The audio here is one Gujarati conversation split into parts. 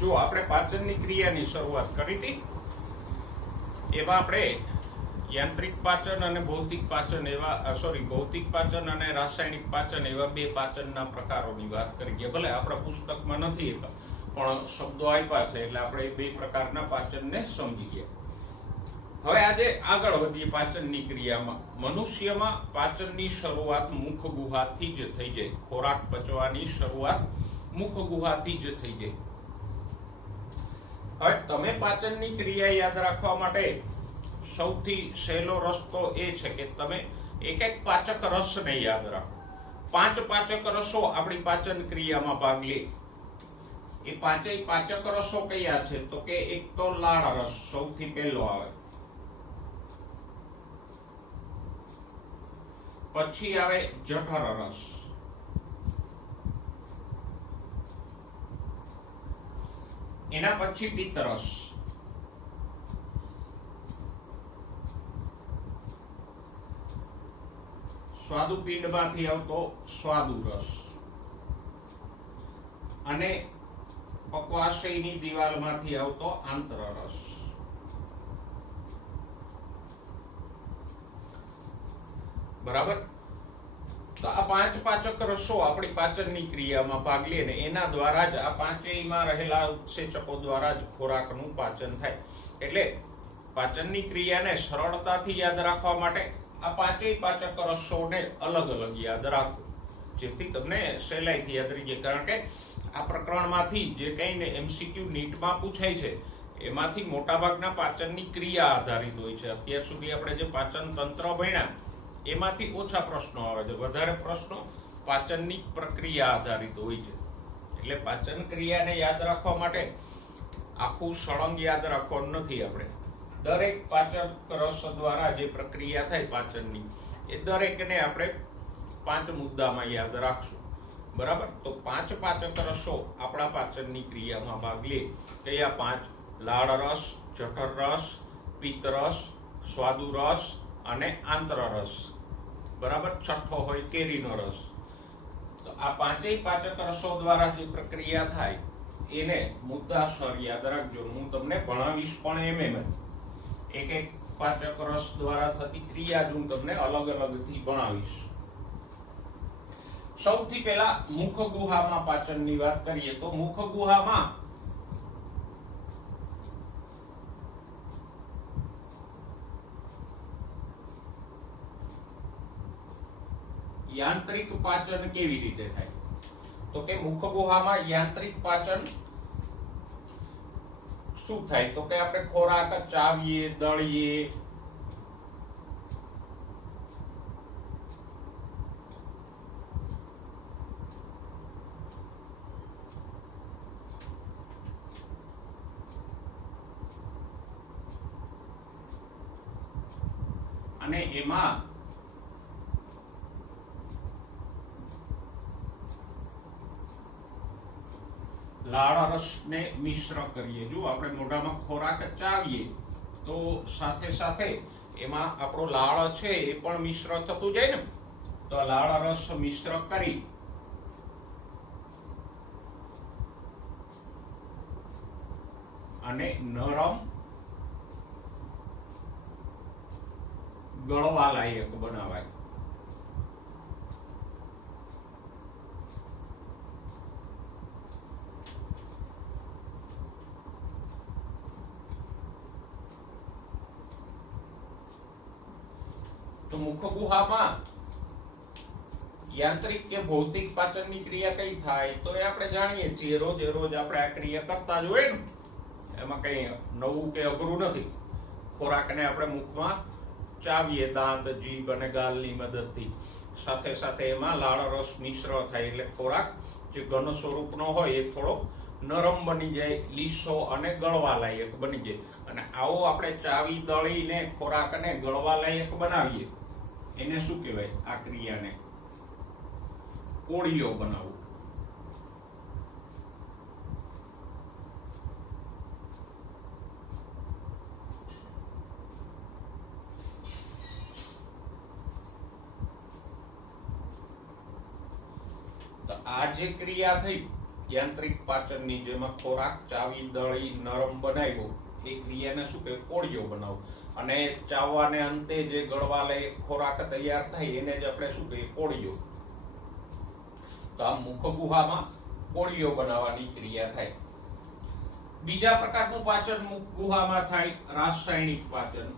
જો આપણે પાચનની ક્રિયાની શરૂઆત કરી હતી, એમાં આપણે યાંત્રિક પાચન અને ભૌતિક પાચન ભૌતિક પાચન અને રાસાયણિક પાચન એવા બે પાચનના પ્રકારોની વાત કરી ગયા. ભલે આપણા પુસ્તકમાં નથી પણ શબ્દો આપ્યા છે એટલે આપણે બે પ્રકારના પાચનને સમજી ગયા. હવે આજે આગળ વધીએ પાચનની ક્રિયામાં. મનુષ્યમાં પાચનની શરૂઆત મુખ ગુહાથી જ થઈ જાય. ખોરાક પચવાની શરૂઆત મુખ ગુહાથી જ થઈ જાય. હવે તમે પાચનની ક્રિયા યાદ રાખવા માટે સૌથી સહેલો રસ્તો એ છે કે તમે એક એક પાચક રસને યાદ રાખો. 5 પાચક રસો આપણી પાચન ક્રિયામાં ભાગ લે. એ પાંચેય પાચક રસો કયા છે? તો કે એક તો લાળ રસ સૌથી પહેલો આવે, પછી આવે જઠર રસ, એના પછી પિત્ત રસ, સ્વાદુપિંડમાંથી આવતો સ્વાદુ રસ અને પક્વાશયની દિવાલમાંથી આવતો આંતર રસ. બરાબર? તો આ 5 પાચક રસો આપણી પાચનની ક્રિયામાં ભાગ લે ને એના દ્વારા જ આ પાંચેયમાં રહેલા ઉત્સેચકો દ્વારા જ ખોરાકનું પાચન થાય. એટલે પાચનની ક્રિયાને સરળતાથી યાદ રાખવા માટે આ પાંચેય પાચક રસોને અલગ અલગ યાદ રાખો, જેથી તમને સહેલાઈથી યાદ રહી જાય. કારણ કે આ પ્રકરણમાંથી જે કંઈ MCQ નીટમાં પૂછાય છે એમાંથી મોટાભાગના પાચનની ક્રિયા આધારિત હોય છે. અત્યાર સુધી આપણે જે પાચન તંત્ર ભણ્યા એમાંથી ઓછા પ્રશ્નો આવે છે, વધારે પ્રશ્નો પાચનની પ્રક્રિયા આધારિત હોય છે. એટલે પાચન ક્રિયાને યાદ રાખવા માટે આખું સળંગ યાદ રાખવાનું નથી. આપણે દરેક પાચક રસ દ્વારા જે પ્રક્રિયા થાય પાચનની એ દરેકને આપણે 5 મુદ્દામાં યાદ રાખશું. બરાબર? તો 5 પાચક રસો આપણા પાચનની ક્રિયામાં ભાગ લે. કયા 5? લાળ રસ, જઠર રસ, પિત્ત રસ, સ્વાદુ રસ અને આંતર રસ. બરાબર? છઠ્ઠો હોય કેરીનો રસ. તો આ પાંચેય પાચક રસો દ્વારા જે પ્રક્રિયા થાય એને મુદ્દાસર યાદ રાખજો. હું તમને ભણાવીશ પણ એમ એક એક પાચક રસ દ્વારા થતી ક્રિયા હું તમને અલગ અલગથી ભણાવીશ. સૌથી પહેલા મુખ ગુહામાં પાચનની વાત કરીએ તો મુખ ગુહામાં યાંત્રિક પાચન કેવી રીતે થાય? તો કે મુખ ગુહામાં યાંત્રિક પાચન શું થાય? તો કે આપણે ખોરાક ચાવીએ, દળીએ, અને એમાં લાળ રસને મિશ્ર કરીએ. જો આપણે મોઢામાં ખોરાક ચાવીએ તો સાથે સાથે એમાં આપણો લાળ છે એ પણ મિશ્ર થતું જાય ને. તો લાળ રસ મિશ્ર કરી અને નરમ ગળવા લાયક બનાવાય. તો મુખ ગુહામાં યાંત્રિક કે ભૌતિક પાચનની ક્રિયા કઈ થાય તો એ આપણે જાણીએ છીએ. રોજે રોજ આપણે આ ક્રિયા કરતા જ હોય ને, એમાં કઈ નવું કે અઘરું નથી. ખોરાકને આપણે મુખમાં ચાવીએ દાંત, જીભ અને ગાલની મદદથી. સાથે સાથે એમાં લાળ રસ મિશ્ર થાય એટલે ખોરાક જે ઘન સ્વરૂપનો હોય એ થોડો નરમ બની જાય, લીસો અને ગળવા લાયક બની જાય. અને આવો આપણે ચાવી દળીને ખોરાકને ગળવા લાયક બનાવીએ એને શું કહેવાય? આ ક્રિયાને કોળિયો બનાવવું. તો આ જે ક્રિયા થઈ યાંત્રિક પાચનની, જેમાં ખોરાક ચાવી દળી નરમ બનાવ્યો, એ ક્રિયાને શું કહે? કોળિયો બનાવો. અને ચાવવાને અંતે જે ગળવા લઈ ખોરાક તૈયાર થાય એને જ આપણે શું કહીએ? કોળિયો. તો આ મુખ ગુહામાં કોળિયો બનાવવાની ક્રિયા થાય. બીજા પ્રકારનું પાચન મુખ ગુહામાં થાય, રાસાયણિક પાચન.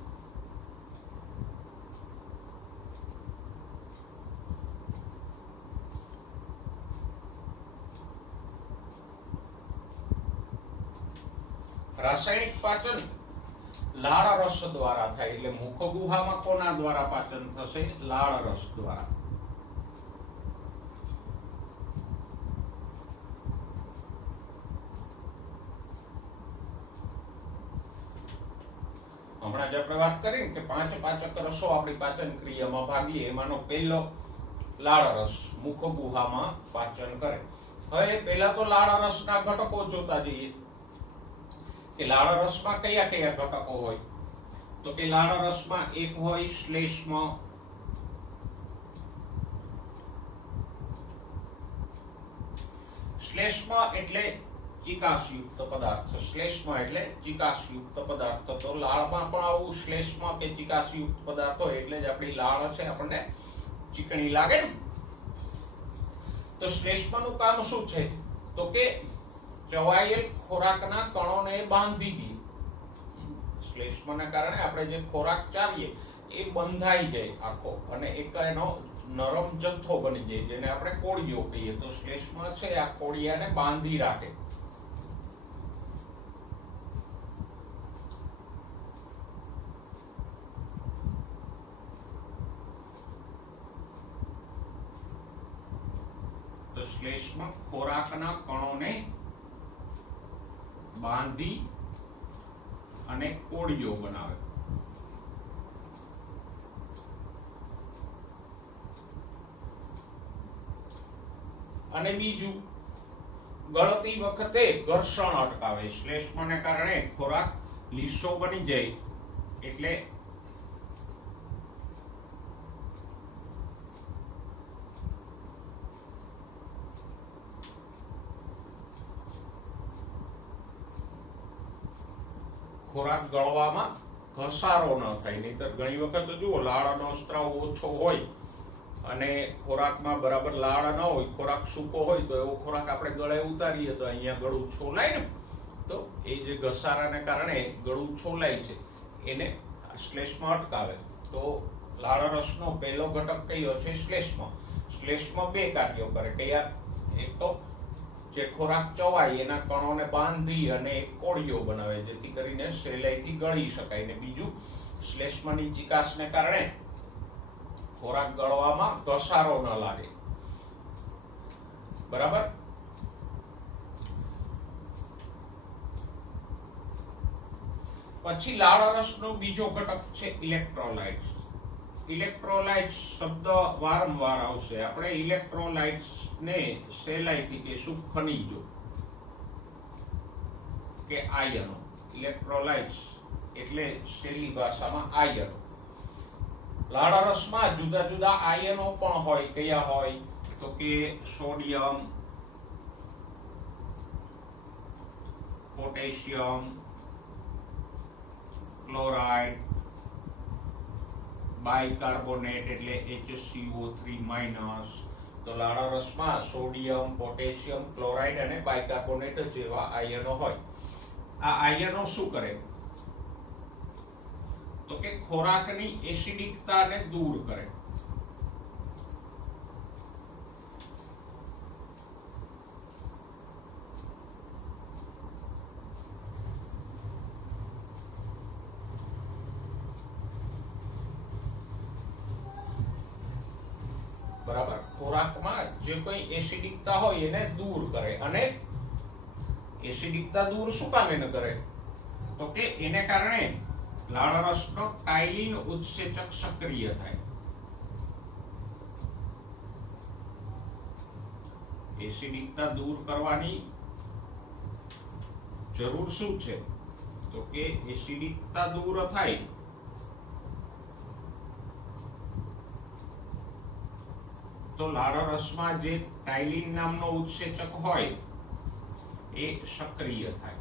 રાસાયણિક પાચન લાળ રસ દ્વારા થાય. એટલે મુખ ગુહામાં કોના દ્વારા પાચન થશે? લાળ રસ દ્વારા. હમણાં જ આપણે વાત કરી કે 5 પાચક રસો આપણી પાચન ક્રિયામાં ભાગીએ, એમાંનો પહેલો લાળ રસ મુખ ગુહામાં પાચન કરે. હવે પહેલા તો લાળ રસના ઘટકો જોતા જઈએ કે લાળ રસમાં કયા કયા ઘટકો હોય. તો કે લાળ રસમાં એક હોય શ્લેષ્મ. શ્લેષ્મ એટલે ચિકાસયુક્ત પદાર્થ. શ્લેષ્મ એટલે ચિકાસયુક્ત પદાર્થ. તો લાળમાં પણ આવું શ્લેષ્મ કે ચિકાસયુક્ત પદાર્થ હોય એટલે જ આપણી લાળ છે આપણને ચીકણી લાગે ને. તો શ્લેષ્મનું કામ શું છે? તો કે ચવાયેલ ખોરાકના કણોને બાંધી દે. શ્લેષ્મને કારણે આપણે જે ખોરાક ચાવીએ એ બંધાઈ જાય આખો, અને એક એનો નરમ જથ્થો બની જાય, જેને આપણે કોળિયો કહીએ. તો શ્લેષ્મ છે આ કોળિયાને બાંધી રાખે. તો શ્લેષ્મ ખોરાકના કણોને બાંધી અને કોળિયો બનાવે. અને બીજું, ગળતી વખતે ઘર્ષણ અટકાવે. શ્લેષ્મને કારણે ખોરાક લીસો બની જાય એટલે ખોરાક ગળવામાં ઘસારો ન થાય. નહીતર ઘણી વખત જુઓ લાળનો સ્ત્રાવ ઓછો હોય અને ખોરાકમાં બરાબર લાળ ન હોય, ખોરાક સૂકો હોય, તો એવો ખોરાક આપણે ગળે ઉતારીએ તો અહીંયા ગળું છોલાય ને. તો એ જે ઘસારાને કારણે ગળું છોલાય છે એને શ્લેષ્મ અટકાવે. તો લાળ રસનો પહેલો ઘટક કયો છે? શ્લેષ્મ. શ્લેષ્મ બે કાર્યો કરે. કયા? એક તો જે ખોરાક ચવાય એના કણોને બાંધી અને કોળિયો બનાવે, જેથી કરીને સહેલાઈથી ગળી શકાય. ને બીજું, શ્લેષ્મની ચિકાસને કારણે ખોરાક ગળવામાં ઘસારો ન લાગે. બરાબર. પછી લાળ રસનો બીજો ઘટક છે ઇલેક્ટ્રોલાઇટ્સ. ઇલેક્ટ્રોલાઇટ્સ શબ્દ વારંવાર આવશે. આપણે ઇલેક્ટ્રોલાઇટ્સ ને સહેલાઈથી કહીશું ખનિજો કે આયનો. ઇલેક્ટ્રોલાઇટ્સ એટલે સહેલી ભાષામાં આયનો. લાળ રસમાં જુદા જુદા આયનો પણ હોય. કયા હોય? તો કે સોડિયમ, પોટેશિયમ, ક્લોરાઇડ, બાયકાર્બોનેટ એટલે HCO3-. તો લાળ રસમાં સોડિયમ, પોટેશિયમ, ક્લોરાઇડ અને બાયકાર્બોનેટ જેવા આયનો હોય. આ આયનો શું કરે? તો કે ખોરાકની એસિડિકતાને દૂર કરે. બરાબર. ખોરાકમાં જે કોઈ એસિડિકતા હોય એને દૂર કરે. અને એસિડિકતા દૂર શું કામ એને કરે? તો કે એને કારણે લાળ રસનો ટાઇલિન ઉત્સેચક સક્રિય થાય. એસિડિકતા દૂર કરવાની જરૂર શું છે? તો કે એસિડિકતા દૂર થાય તો લાળરસમાં જે ટાઇલિન નામનો ઉત્સેચક હોય એ સક્રિય થાય.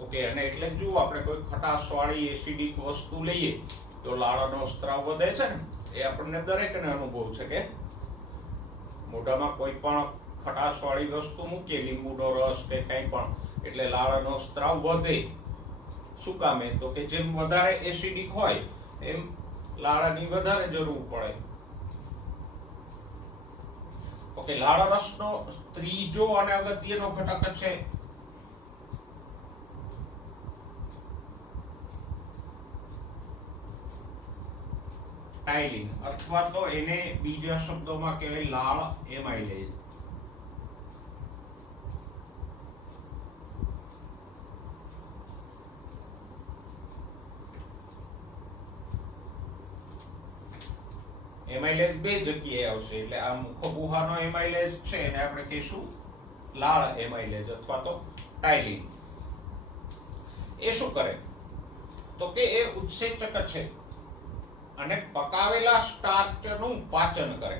ઓકે, અને એટલે જ જુઓ, આપણે કોઈ ખટાશવાળી એસિડિક વસ્તુ લઈએ તો લાળનો સ્ત્રાવ વધે છે ને, એ આપણને દરેકને અનુભવ છે કે મોઢામાં કોઈ પણ ખટાશવાળી વસ્તુ મૂકીએ, લીંબુનો રસ કે કંઈ પણ, એટલે લાળનો સ્ત્રાવ વધે. શું કામે? તો કે જેમ વધારે એસિડિક હોય એમ લાળની વધારે જરૂર પડે. ઓકે, લાળરસનો ત્રીજો અને અગત્યનો ઘટક છે ટાઇલિન, અથવા તો એને બીજા શબ્દોમાં કહેવાય લાળ એમાઇલેજ. એમાઇલેજ બે જગ્યાએ આવશે, એટલે આ મુખગુહાનો એમાઇલેજ છે એને આપણે કહીશું લાળ એમાઇલેજ અથવા તો ટાઇલિન. એ શું કરે? તો કે એ ઉત્સેચક છે અને પકાવેલા સ્ટાર્ચનું પાચન કરે.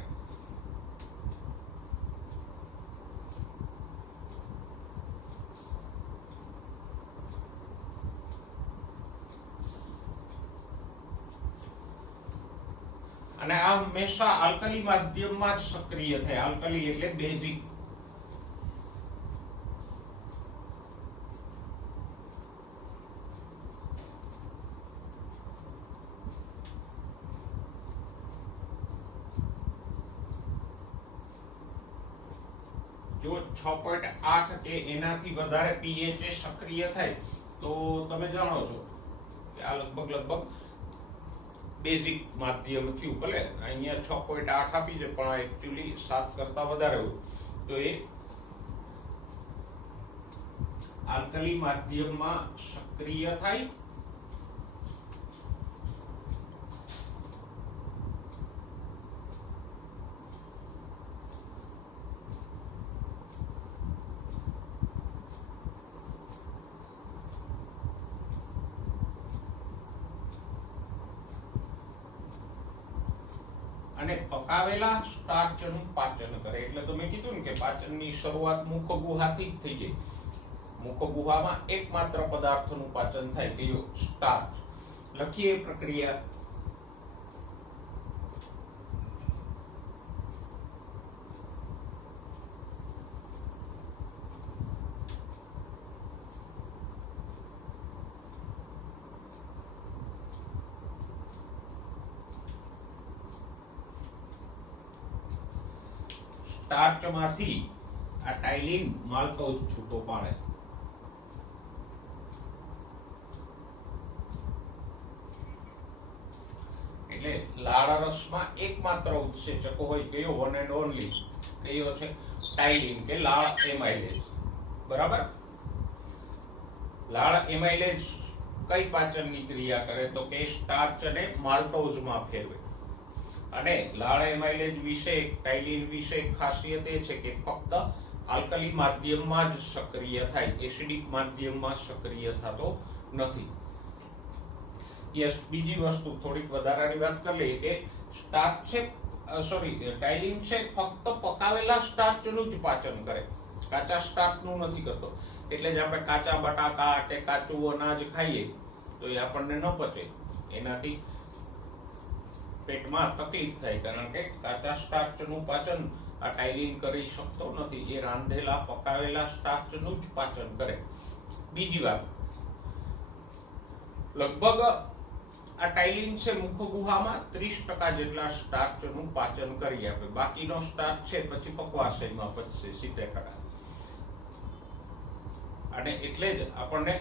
અને આ હંમેશા આલ્કલી માધ્યમમાં જ સક્રિય થાય. આલ્કલી એટલે બેઝિક. જો 6.8 કે એનાથી વધારે pH સક્રિય થાય તો તમે જાણો છો કે આ લગભગ બેઝિક માધ્યમ થયું. ભલે અહીંયા 6.8 આપી છે પણ એકચ્યુઅલી 7 કરતા વધારે હોય તો એ આલ્કલી માધ્યમમાં સક્રિય થાય. અને પકાવેલા સ્ટાર્ચનું પાચન કરે. એટલે તો મેં કીધું ને કે પાચનની શરૂઆત મુખગુહાથી જ થઈ જાય. મુખગુહામાં એકમાત્ર પદાર્થનું પાચન થાય, કયો? સ્ટાર્ચ. લખીએ પ્રક્રિયા. સ્ટાર્ચમાંથી આ ટાઇલિન માલ્ટોઝ છૂટો પાડે. એટલે લાળરસમાં એકમાત્ર ઉત્સેચક હોય કયો? વન એન્ડ ઓનલી કયો છે? ટાઇલિન કે લાળ એમાઇલેજ. બરાબર. લાળ એમાઇલેજ કઈ પાચનની ક્રિયા કરે? તો કે સ્ટાર્ચને માલ્ટોઝમાં ફેરવે. અને લાળ એમાઇલેજ વિશે, ટાઇલિન વિશે ખાસિયત એ છે કે ફક્ત આલ્કલી માધ્યમમાં જ સક્રિય થાય, એસિડિક માધ્યમમાં સક્રિય થતો નથી. યસ, બીજી વસ્તુ થોડીક વધારાની વાત કરી લઈએ કે સ્ટાર્ચ છે, ટાઇલિન છે ફક્ત પકાવેલા સ્ટાર્ચનું જ પાચન કરે, કાચા સ્ટાર્ચનું નથી કરતો. એટલે જ આપણે કાચા બટાકા કે કાચું અનાજ ખાઈએ તો એ આપણને ન પચે, એનાથી પેટમાં તકલીફ થાય, કારણ કે કાચા સ્ટાર્ચનું પાચન આ ટાઇલિન કરી શકતો નથી. એ રાંધેલા પકાવેલા સ્ટાર્ચનું જ પાચન કરે. બીજી વાત, લગભગ આ ટાઇલિન છે મુખગુહામાં 30% જેટલા સ્ટાર્ચનું પાચન કરી આપે. બાકીનો સ્ટાર્ચ છે પછી પકવાશયમાં પચશે 70%. અને એટલે જ આપણને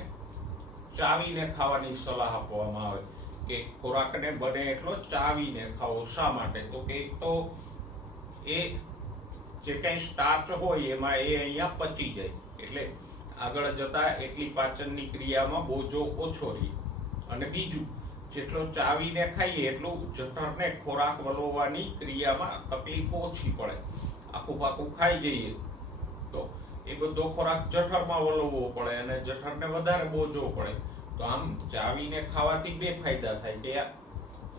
ચાવીને ખાવાની સલાહ આપવામાં આવે કે ખોરાકને બને એટલો ચાવીને ખાવો. શા માટે? તો કે એક તો એ જે કઈ સ્ટાર્ચ હોય એમાં એ અહીંયા પચી જાય, એટલે આગળ જતા એટલી પાચનની ક્રિયામાં બોજો ઓછો રહે. અને બીજું, જેટલો ચાવીને ખાઈએ એટલું જઠરને ખોરાક વલોવવાની ક્રિયામાં તકલીફ ઓછી પડે. આખું પાકું ખાઈ જઈએ તો એ બધો ખોરાક જઠરમાં વલોવવો પડે અને જઠરને વધારે બોજો પડે. તો આમ ચાવીને ખાવાથી બે ફાયદા થાય કે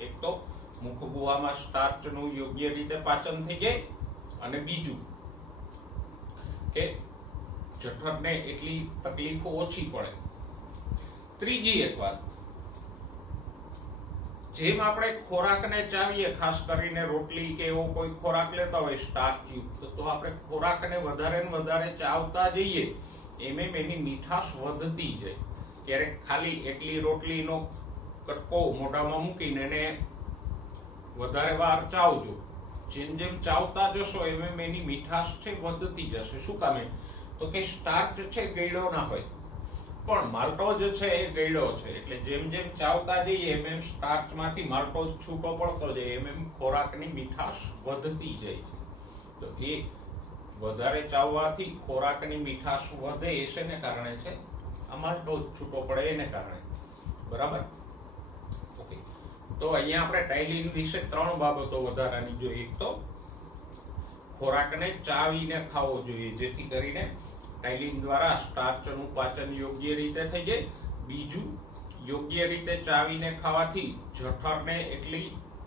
એક તો મુખ ગુહામાં સ્ટાર્ચનું યોગ્ય રીતે પાચન થઈ જાય, અને બીજું કે જઠરને એટલી તકલીફો ઓછી પડે. ત્રીજી એક વાત, જેમ આપણે ખોરાકને ચાવીએ, ખાસ કરીને રોટલી કે એવો કોઈ ખોરાક લેતા હોય સ્ટાર્ચયુક્ત, તો આપણે ખોરાકને વધારે ને વધારે ચાવતા જઈએ એમ એની મીઠાશ વધતી જાય. ક્યારેક ખાલી એટલી રોટલીનો કટકો મોઢામાં મૂકીને એને વધારે વાર ચાવજો. જેમ જેમ ચાવતા જશો એમ એની મીઠાશ છે વધતી જશે. શું કામે? તો કે સ્ટાર્ચ છે ગળ્યો ના હોય, પણ માલ્ટોઝ છે એ ગળ્યો છે. એટલે જેમ જેમ ચાવતા જઈએ એમ એમ સ્ટાર્ચમાંથી માલ્ટોઝ છૂટો પડતો જાય, એમ એમ ખોરાકની મીઠાશ વધતી જાય છે. તો એ વધારે ચાવવાથી ખોરાકની મીઠાશ વધે એ શેને કારણે છે? આ માલ્ટોઝ છૂટો પડે એને કારણે. બરાબર? ઓકે. તો અહીંયા આપણે ટાઇલિન વિશે 3 બાબતો વધારાની જોઈએ. એક તો ખોરાકને ચાવીને ખાવો જોઈએ, જેથી કરીને ટાઇલિન દ્વારા સ્ટાર્ચનું પાચન યોગ્ય રીતે થઈ જાય. બીજું, યોગ્ય રીતે ચાવીને ખાવાથી જઠરને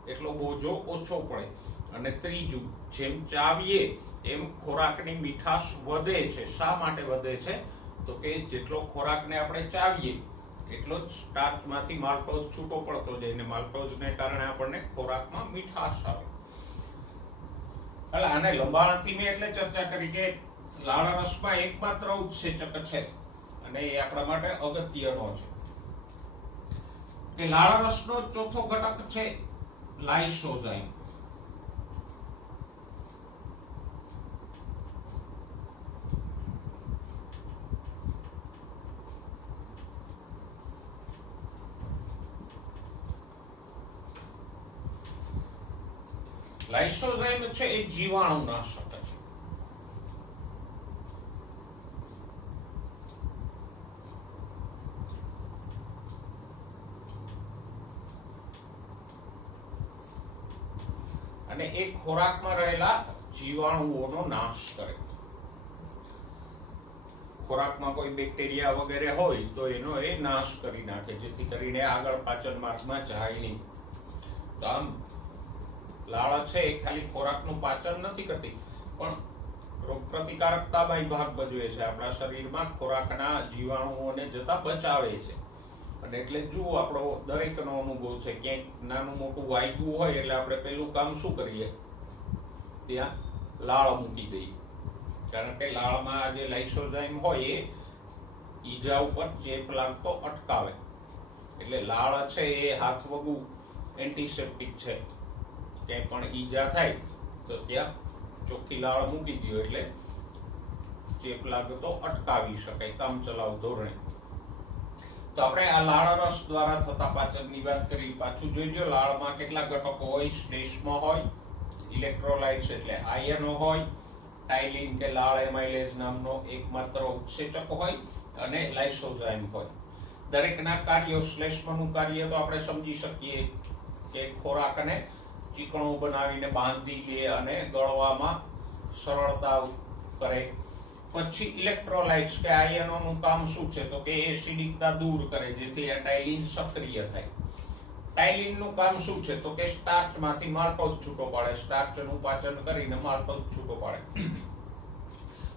એટલો બોજો ઓછો પડે. અને ત્રીજું, જેમ ચાવીએ એમ ખોરાકની મીઠાશ વધે છે. શા માટે વધે છે? તો કે જેટલો ખોરાકને આપણે ચાવીએ એટલો જ સ્ટાર્ચમાંથી માલ્ટોઝ છૂટો પડતો જાય, અને માલ્ટોઝને કારણે આપણને ખોરાકમાં મીઠાશ આવે. એટલે આને લંબાણથી મેં એટલે ચર્ચા કરી કે લાળરસમાં એકમાત્ર ઉત્સેચક છે, અને એ આપણા માટે અગત્યનો છે. કે લાળરસનો ચોથો ઘટક છે લાઇસોઝાઇમ. લાઇસોઝાઇમ છે એ જીવાણુનાશક છે. અને એ ખોરાકમાં રહેલા જીવાણુઓનો નાશ કરે. ખોરાકમાં કોઈ બેક્ટેરિયા વગેરે હોય તો એનો એ નાશ કરી નાખે, જેથી કરીને આગળ પાચન માર્ગમાં જાય નહીં. તો આમ લાળ છે એ ખાલી ખોરાકનું પાચન નથી કરતી, પણ રોગ પ્રતિકારકતામાં ભાગ ભજવે છે. આપણા શરીરમાં ખોરાકના જીવાણુઓને જતા બચાવે છે. અને એટલે જુઓ, આપણો દરેકનો અનુભવ છે, ક્યાંક નાનું મોટું વાગ્યું હોય એટલે આપણે પેલું કામ શું કરીએ? ત્યાં લાળ મૂકી દઈએ. કારણ કે લાળમાં જે લાઇસોઝાઇમ હોય એ ઈજા ઉપર ચેપ લાગતો અટકાવે. એટલે લાળ છે એ હાથવગું એન્ટિસેપ્ટિક છે. ક્યાંય પણ ઈજા થાય તો ત્યાં ચોખ્ખી લાળ મૂકી દો એટલે ચેપ લાગતો અટકાવી શકાય કામચલાઉ ધોરણે. તો આપણે આ લાળ રસ દ્વારા થતા પાચનની વાત કરી. પાછું જોઈજો, લાળમાં કેટલા ઘટકો હોય? શ્લેષ્મ હોય, ઇલેક્ટ્રોલાઇટ્સ એટલે આયનો હોય, ટાઇલિન કે લાળ એમાઇલેઝ નામનો એકમાત્ર ઉત્સેચક હોય, અને લાઇસોઝાઇમ હોય. દરેકના કાર્યો, શ્લેષ્મનું કાર્ય તો આપણે સમજી શકીએ કે ખોરાકને ચીકણો બનાવીને બાંધી લે અને ગળવામાં સરળતા કરે. પછી ઇલેક્ટ્રોલાઇટ્સ કે આયનોનું કામ શું છે? તો કે એસિડિકતા દૂર કરે, જેથી આ ટાઇલિન સક્રિય થાય. ટાઇલિનનું કામ શું છે? તો કે સ્ટાર્ચમાંથી માલ્ટોઝ છૂટો પાડે, સ્ટાર્ચનું પાચન કરીને માલ્ટોઝ છૂટો પાડે.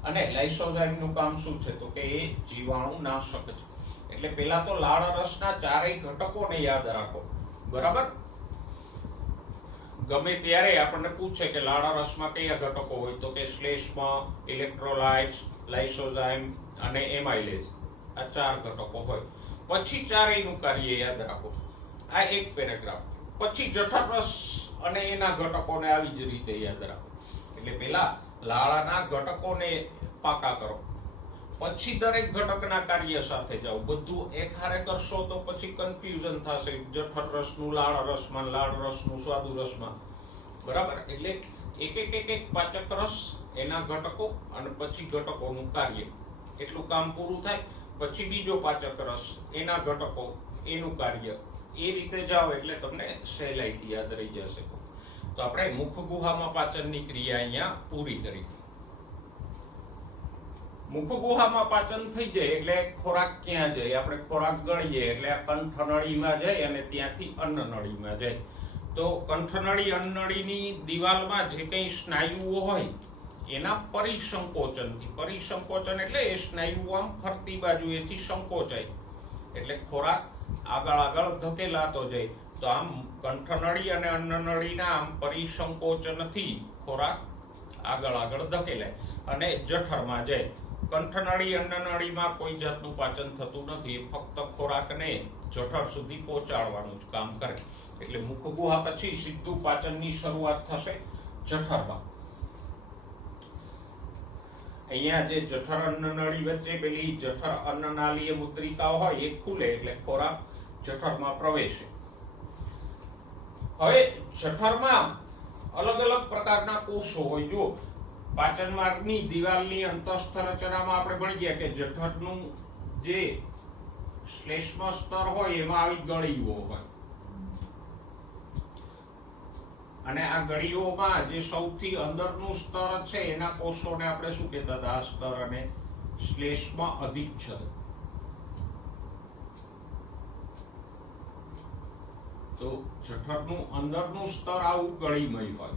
અને લાઇસોઝાઇમનું કામ શું છે? તો કે એ જીવાણુ નાશક છે. એટલે પેલા તો લાળ રસના ચારેય ઘટકોને યાદ રાખો. બરાબર? ગમે ત્યારે આપણને પૂછે કે લાળ રસમાં કયા ઘટકો હોય, તો કે શ્લેષ્મ, ઇલેક્ટ્રોલાઇટ્સ, લાઇસોઝાઇમ અને એમાઇલેઝ. આ 4 ઘટકો હોય. પછી ચારેયનું કાર્ય યાદ રાખો. આ એક પેરેગ્રાફ. પછી જઠરરસ અને એના ઘટકોને આવી જ રીતે યાદ રાખો. એટલે પેલા લાળાના ઘટકોને પાકા કરો, પછી દરેક ઘટકના કાર્ય સાથે જાઓ. બધું એક હારે કરશો તો પછી કન્ફ્યુઝન થશે. જઠરરસનું લાળ રસમાં, લાળ રસનું સ્વાદુ રસમાં. બરાબર? એટલે એક પાચક રસ, એના ઘટકો, અને પછી ઘટકોનું કાર્ય. એટલું કામ પૂરું થાય પછી બીજો પાચક રસ, એના ઘટકો, એનું કાર્ય. એ રીતે જાઓ એટલે તમને સહેલાઈથી યાદ રહી જશે. તો આપણે મુખ ગુહામાં પાચનની ક્રિયા અહીંયા પૂરી કરી. મુખ ગુહામાં પાચન થઈ જાય એટલે ખોરાક ક્યાં જાય? આપણે ખોરાક ગળીએ એટલે આ કંઠનળીમાં જાય અને ત્યાંથી અન્નનળીમાં જાય. તો કંઠનળી અન્નનળીની દિવાલમાં જે કંઈ સ્નાયુઓ હોય એના પરિસંકોચનથી, પરિસંકોચન એટલે એ સ્નાયુઓ આમ ફરતી બાજુએથી સંકોચાય એટલે ખોરાક આગળ આગળ ધકેલાતો જાય. તો આમ કંઠનળી અને અન્નનળીના આમ પરિસંકોચનથી ખોરાક આગળ આગળ ધકેલાય અને જઠરમાં જાય. કંઠનળી અન્નનળીમાં કોઈ જાતનું પાચન થતું નથી, ફક્ત ખોરાકને જઠર સુધી પહોંચાડવાનું જ કામ કરે. એટલે મુખ ગુહા પછી સીધું પાચનની શરૂઆત થશે જઠરમાં. અહીંયા જે જઠર અન્નનળી વચ્ચે પેલી જઠર અન્નનાલીય મુદ્રિકાઓ હોય એ ખુલે એટલે ખોરાક જઠરમાં પ્રવેશે. હવે જઠરમાં અલગ અલગ પ્રકારના કોષો હોય. જો પાચન માર્ગની દિવાલની અંતસ્થ રચનામાં આપણે ભણી ગયા કે જઠરનું જે શ્લેષ્મ સ્તર હોય એમાં આવી ગળીઓ હોય અને આ ગળીઓમાં જે સૌથી અંદરનું સ્તર છે એના કોષોને આપણે શું કહેતા હતા? આ સ્તર અને શ્લેષ્મ અધિચ્છદ. તો જઠરનું અંદરનું સ્તર આવું ગળીમય હોય.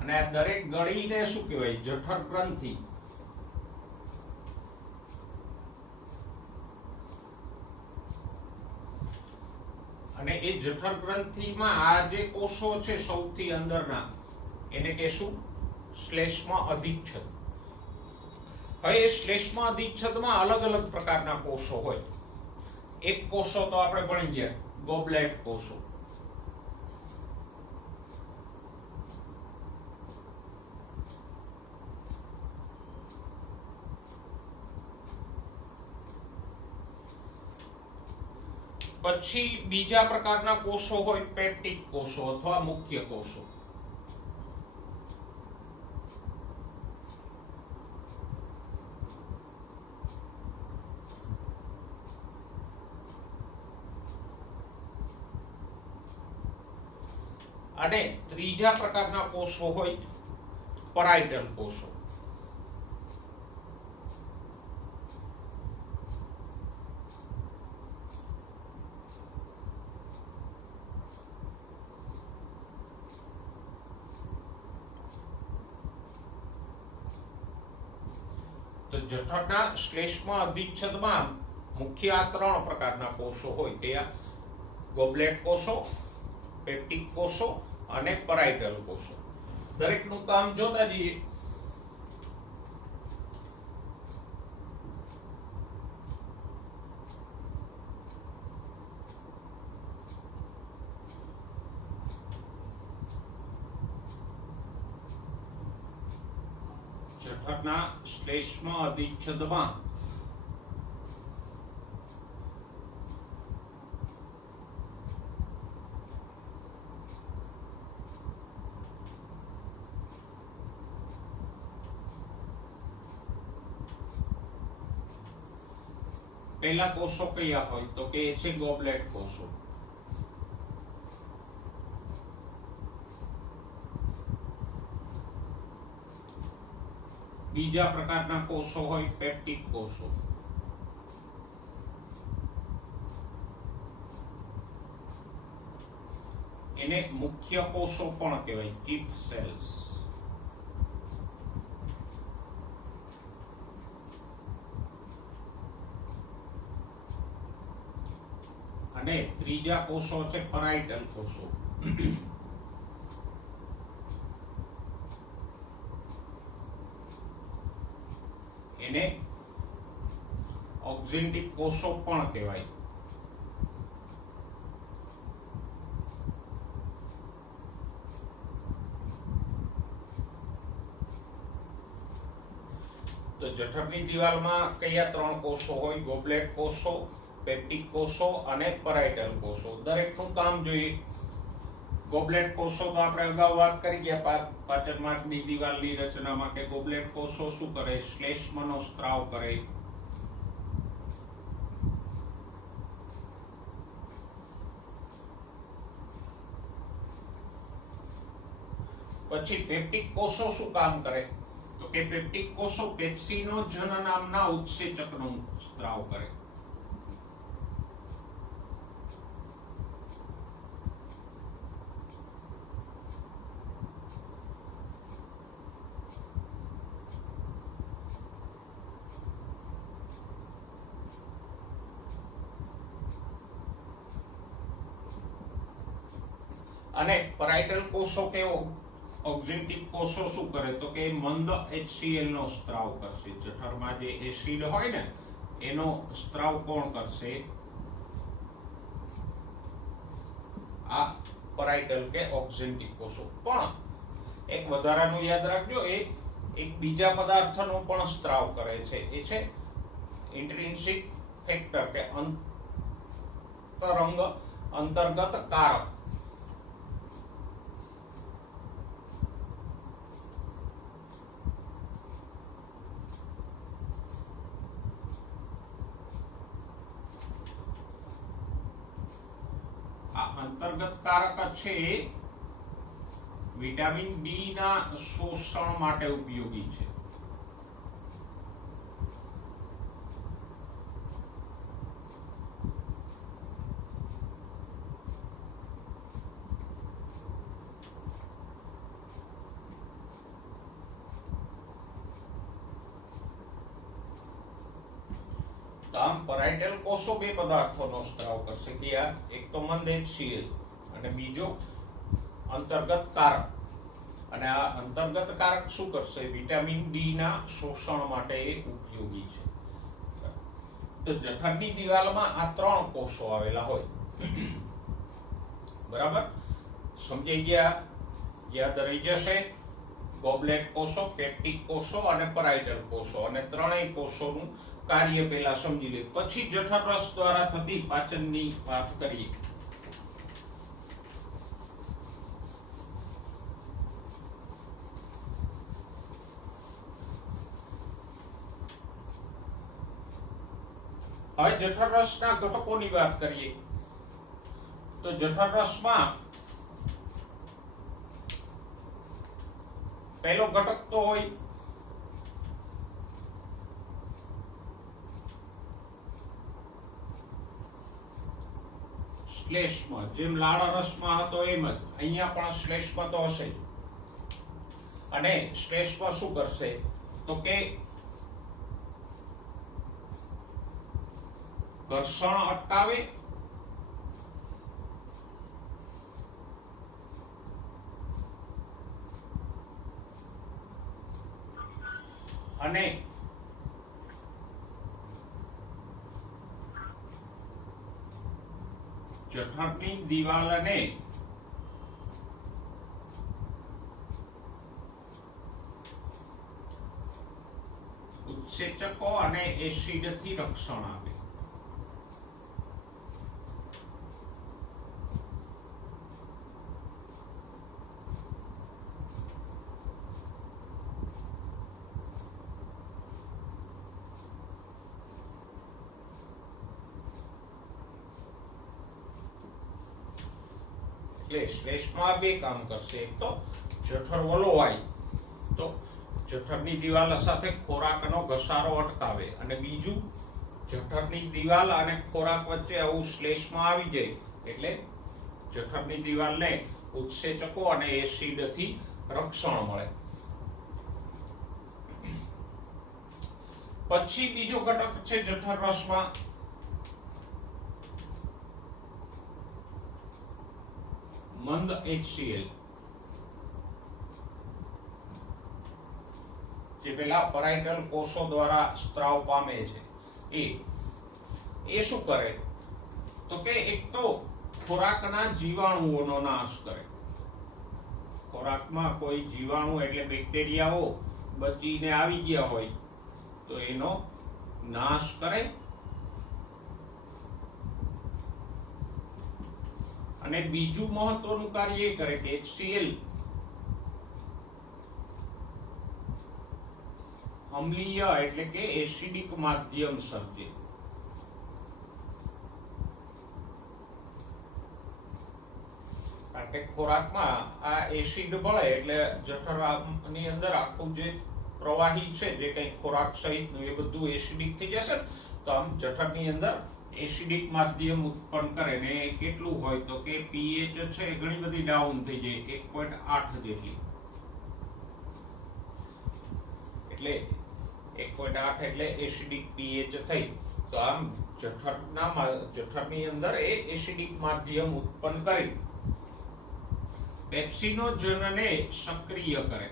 અને આ દરેક ગળીને શું કહેવાય? જઠર ગ્રંથિ. અને એ જઠર ગ્રંથિમાં આ જે કોષો છે સૌથી અંદરના એને કહેશું શ્લેષ્મ અધિચ્છદ. હવે એ શ્લેષ્મ અધિચ્છદમાં અલગ અલગ પ્રકારના કોષો હોય. એક કોષો તો આપણે ભણી ગયા ગોબલેટ કોષો. પછી બીજા પ્રકારના કોષો હોય પેપ્ટિક કોષો અથવા મુખ્ય કોષો. અને ત્રીજા પ્રકારના કોષો હોય પરાઇટલ કોષો. તો જઠરના શ્લેષ્મ અધિચ્છદમાં મુખ્ય આ 3 પ્રકારના કોષો હોય તે ગોબલેટ કોષો, પેપ્ટિક કોષો અને પરાઇટલ કોષો. દરેકનું કામ જોતા જઈએ. જઠરના શ્લેષ્મ અધિચ્છદમાં પહેલા કોષો કયા હોય? તો કે છે ગોબલેટ કોષો. બીજા પ્રકારના કોષો હોય પેપ્ટિક કોષો. એને મુખ્ય કોષો પણ કહેવાય, ચીફ સેલ્સ. અને ત્રીજા કોષો છે પરાઇટલ કોષો. એને ઓક્ઝેન્ટિક કોષો પણ કહેવાય. તો જઠરની દિવાલમાં કયા 3 કોષો હોય? ગોબલેટ કોષો, પેપ્ટિક કોષો અને પરાઇટલ કોષો. દરેકનું કામ જોઈએ. ગોબલેટ કોષો તો આપણે અગાઉ વાત કરી ગયા પાચન માર્ગની દિવાલની રચનામાં કે ગોબલેટ કોષો શું કરે? શ્લેષ્મનો સ્ત્રાવ કરે. પછી પેપ્ટિક કોષો શું કામ કરે? તો કે પેપ્ટિક કોષો પેપ્સિનોજન નામના ઉત્સેચકનો સ્ત્રાવ કરે. અને પેરાઇટલ કોષો કે ઓક્ઝેન્ટિક કોષો શું કરે? તો કે મંદ HCl નો સ્ત્રાવ કરશે. જઠરમાં જે એસિડ હોય ને એનો સ્ત્રાવ કોણ કરશે? આ પેરાઇટલ કે ઓક્ઝેન્ટિક કોષો. પણ એક વધારાનું યાદ રાખજો, એ એક બીજા પદાર્થનો પણ સ્ત્રાવ કરે છે. એ છે ઇન્ટ્રિન્સિક ફેક્ટર કે અંતર્ગત કારક. અંતર્ગત કારક છે વિટામિન ડી ના શોષણ માટે ઉપયોગી છે. આમ પેરાઇટલ કોષો બે પદાર્થોનો સ્ત્રાવ કરશે કે એક તો મંદ HCl અને બીજો અંતર્ગત કારક. અને આ અંતર્ગત કારક શું કરશે? વિટામિન ડી ના શોષણ માટે ઉપયોગી છે. તો જઠરની દિવાલમાં આ 3 કોષો આવેલા હોય. બરાબર, સમજાઈ ગયા? યાદ રહી જશે. ગોબલેટ કોષો, પેપ્ટિક કોષો અને પેરાઇટલ કોષો. અને ત્રણેય કોષોનું કાર્ય પહેલા સમજી લે, પછી જઠરરસ દ્વારા થતી પાચનની વાત કરીએ. હવે જઠરરસના ઘટકોની વાત કરીએ. તો જઠરરસમાં પહેલો ઘટક તો હોય શ્લેષ્મ. જેમ લાળરસમાં હતો એમ જ અહીંયા પણ શ્લેષ્મ તો હશે જ. અને શ્લેષ્મ શું કરશે? તો કે ઘર્ષણ અટકાવે, અને જઠરની દિવાલને ઉત્સેચકો અને એસિડથી રક્ષણ આપે. શ્લેષ્મમાં બે કામ કરશે. એક તો જઠર વલોવાય તો જઠરની દિવાલ સાથે ખોરાકનો ઘસારો અટકાવે, અને બીજું જઠરની દિવાલ અને ખોરાક વચ્ચે આવું શ્લેષ્મ આવી જાય એટલે જઠરની દિવાલને ઉત્સેચકો અને એસિડથી રક્ષણ મળે. પછી બીજો ઘટક છે જઠરરસમાં મંદ HCl, જે પેલા પેરાઇટલ કોષો દ્વારા સ્ત્રાવ પામે છે. એ શું કરે? તો કે એક તો ખોરાકના જીવાણુઓનો નાશ કરે. ખોરાકમાં કોઈ જીવાણુ એટલે બેક્ટેરિયાઓ બચીને આવી ગયા હોય તો એનો નાશ કરે. અને બીજું મહત્વનું કાર્ય એ કરે કે HCl અમ્લીય એટલે કે એસિડિક માધ્યમ સર્જે. કારણ કે કે ખોરાકમાં આ એસિડ ભળે એટલે જઠરની અંદર આખું જે પ્રવાહી છે, જે કંઈ ખોરાક સહિતનું, એ બધું એસિડિક થઈ જશે. તો આમ જઠરની અંદર એસિડિક માધ્યમ ઉત્પન્ન કરે ને કેટલું હોય તો કે પીએચ છે ઘણી બધી ડાઉન થઈ જાય, 1.8 જેટલી. એટલે 1.8 એટલે એસિડિક પીએચ થઈ. તો આમ જઠરની અંદર એ એસિડિક માધ્યમ ઉત્પન્ન કરી પેપ્સિનોજનને સક્રિય કરે.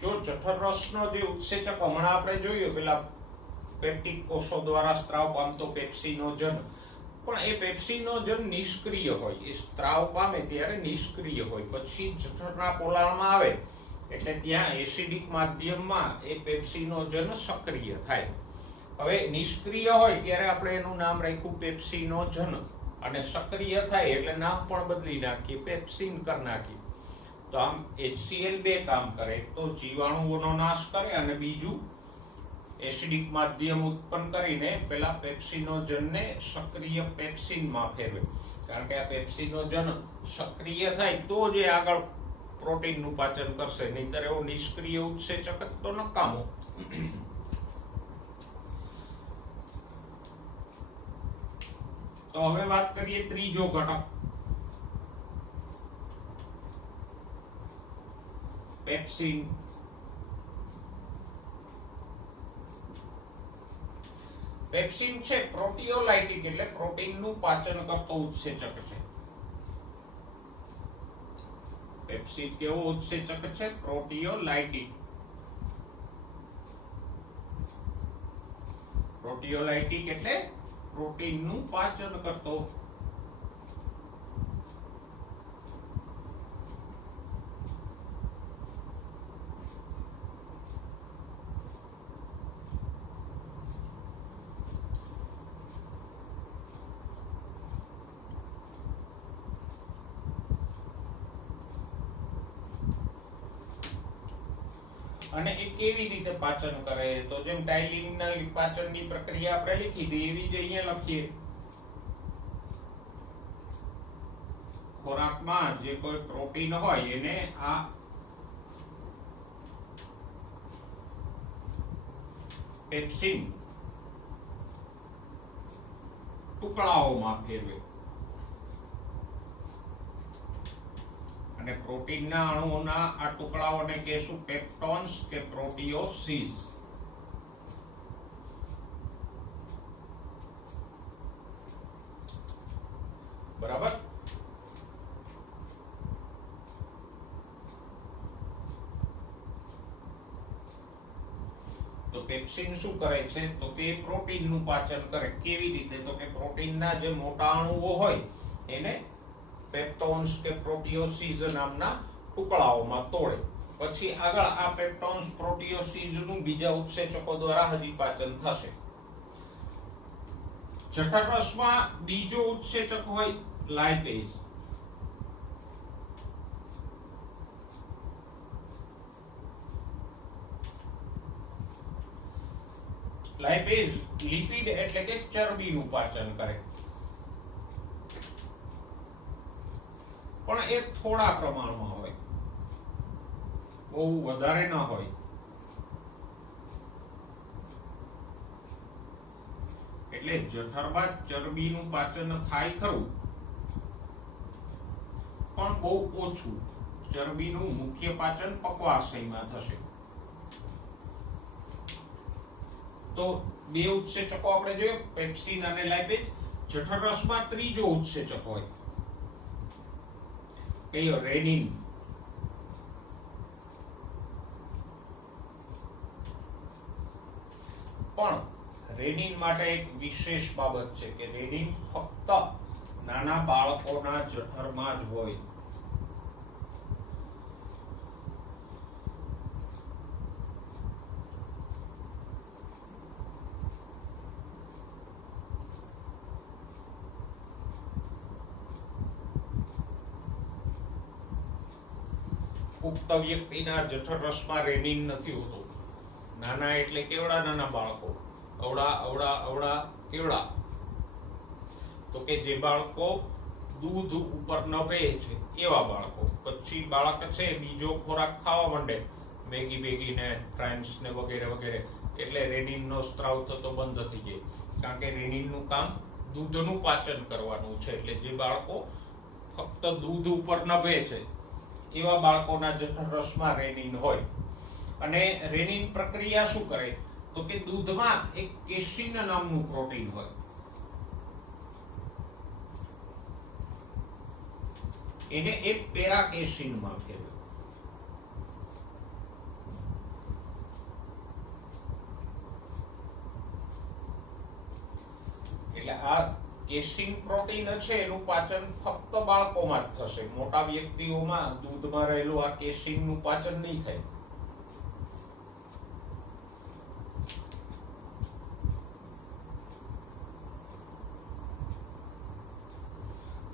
જો જઠરરસનો જે ઉત્સેચક હમણાં આપણે જોયું પેલા પેપ્ટિક કોષો દ્વારા સ્ત્રાવ પામતો પેપ્સિનોજન, પણ એ પેપ્સિનોજન નિષ્ક્રિય હોય. એ સ્ત્રાવ પામે ત્યારે નિષ્ક્રિય હોય, પછી જઠરના પોલાણમાં આવે એટલે ત્યાં એસિડિક માધ્યમમાં એ પેપ્સિનોજન સક્રિય થાય. હવે નિષ્ક્રિય હોય ત્યારે આપણે એનું નામ રાખ્યું પેપ્સિનોજન, અને સક્રિય થાય એટલે નામ પણ બદલી નાખીએ, પેપ્સિન કરી નાખીએ. તો આમ HCl બે કામ કરે, એક તો જીવાણુઓનો નાશ કરે અને બીજું એસિડિક માધ્યમ ઉત્પન્ન કરીને પેલા પેપ્સિનોજનને સક્રિય પેપ્સિનમાં ફેરવે. કારણ કે આ પેપ્સિનોજન સક્રિય થાય તો જ આગળ પ્રોટીનનું પાચન કરશે, નહીતર એવો નિષ્ક્રિય ઉત્સેચક તો નકામો. તો હવે વાત કરીએ ત્રીજો ઘટક, પેપ્સિન. પેપ્સિન છે પ્રોટીઓલાઇટિક એટલે પ્રોટીનનું પાચન કરતો ઉત્સેચક છે. પેપ્સિન કેવો ઉત્સેચક છે? પ્રોટીઓલાઇટિક. પ્રોટીઓલાઇટિક એટલે પ્રોટીનનું પાચન કરતો. અને એ કેવી રીતે પાચન કરે? તો જેમ ટાઇલિનના પાચનની પ્રક્રિયા આપણે લીધી હતી એવી જ અહીંયા લખીએ. ખોરાકમાં જે કોઈ પ્રોટીન હોય એને આ પેપ્સિન ટુકડાઓમાં ફેરવે. અને પ્રોટીનના અણુઓના આ ટુકડાઓને કહેશું પેપ્ટોન્સ કે પ્રોટીઓસીસ. બરાબર. તો પેપ્સિન શું કરે છે? તો કે પ્રોટીનનું પાચન કરે. કેવી રીતે? તો કે પ્રોટીનના જે મોટા અણુઓ હોય એને પેપ્ટોન્સ કે પ્રોટીઓસીઝ નામના ટુકડાઓમાં તોડે. પછી આગળ આ પેપ્ટોન્સ પ્રોટીઓસીઝનું બીજા ઉત્સેચકો દ્વારા હજી પાચન થશે. જઠરરસમાં બીજો ઉત્સેચક હોય લાઇપેઝ. લાઇપેઝ લિપિડ એટલે કે ચરબીનું પાચન કરે, પણ એ થોડા પ્રમાણમાં હોય, બહુ વધારે ન હોય. એટલે જઠરમાં ચરબીનું પાચન થાય ખરું, પણ બહુ ઓછું. ચરબીનું મુખ્ય પાચન પક્વાશયમાં થશે. તો બે ઉત્સેચકો આપણે જોઈએ, પેપ્સિન અને લાઇપેઝ. જઠરરસમાં ત્રીજો ઉત્સેચક હોય કયો? રેનિન. પણ રેનિન માટે એક વિશેષ બાબત છે કે રેનિન ફક્ત નાના બાળકોના જઠરમાં જ હોય. પુખ્ત વ્યક્તિના જઠર રસમાં રેનિન નથી હોતું. નાના એટલે કેવડા નાના બાળકો, અવળા અવળા અવળા કેવડા. તો કે જે બાળકો દૂધ ઉપર નભે છે એવા બાળકો. પછી બાળક છે બીજો ખોરાક ખાવા માંડે, મેગી બેગી ને ફ્રાન્સ ને વગેરે વગેરે, એટલે રેનિનનો સ્ત્રાવ થતો બંધ થઈ જાય. કારણ કે રેનિનનું કામ દૂધનું પાચન કરવાનું છે. એટલે જે બાળકો ફક્ત દૂધ ઉપર નભે છે એવા બાળકોના જઠર રસમાં રેનિન હોય. અને રેનિન પ્રક્રિયા શું કરે? તો કે દૂધમાં એક કેસીન નામનું પ્રોટીન હોય, એને એક પેરાકેસીનમાં ફેરવે. એટલે આ કેસીન પ્રોટીન છે એનું પાચન ફક્ત બાળકોમાં જ થશે. મોટા વ્યક્તિઓમાં દૂધમાં રહેલું આ કેસીનનું પાચન નહીં થાય.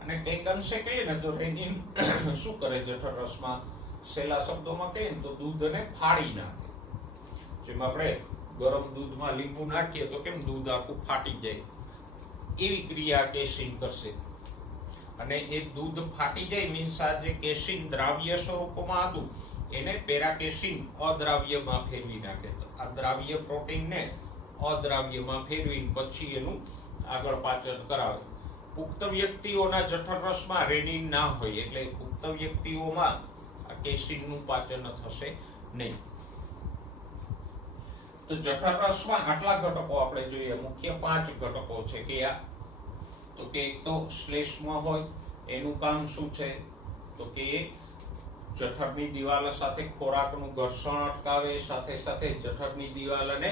અને કંઈક અંશે કહીએ ને તો રેનિન શું કરે જઠર રસમાં? સહેલા શબ્દોમાં કહીએ ને તો દૂધને ફાડી નાખે. જેમ આપણે ગરમ દૂધમાં લીંબુ નાખીએ તો કેમ દૂધ આખું ફાટી જાય, એવી ક્રિયા કેસીન કરશે. અને એ દૂધ ફાટી જાય મીન્સ આ જે કેસીન દ્રાવ્ય સ્વરૂપમાં હતું એને પેરાકેસીન અદ્રાવ્યમાં ફેરવી નાખે. તો આ દ્રાવ્ય પ્રોટીનને અદ્રાવ્યમાં ફેરવીને પછી એનું આગળ પાચન કરાવે. પુખ્ત વ્યક્તિઓના જઠર રસમાં રેનિન ના હોય એટલે પુખ્ત વ્યક્તિઓમાં આ કેસીનનું પાચન થશે નહીં. તો જઠર રસમાં આટલા ઘટકો આપણે જોઈએ. મુખ્ય 5 ઘટકો છે કે આ. તો કે એક તો શ્લેષ્મ હોય, એનું કામ શું છે? તો કે એ જઠરની દિવાલ સાથે ખોરાકનું ઘર્ષણ અટકાવે, સાથે સાથે જઠરની દિવાલને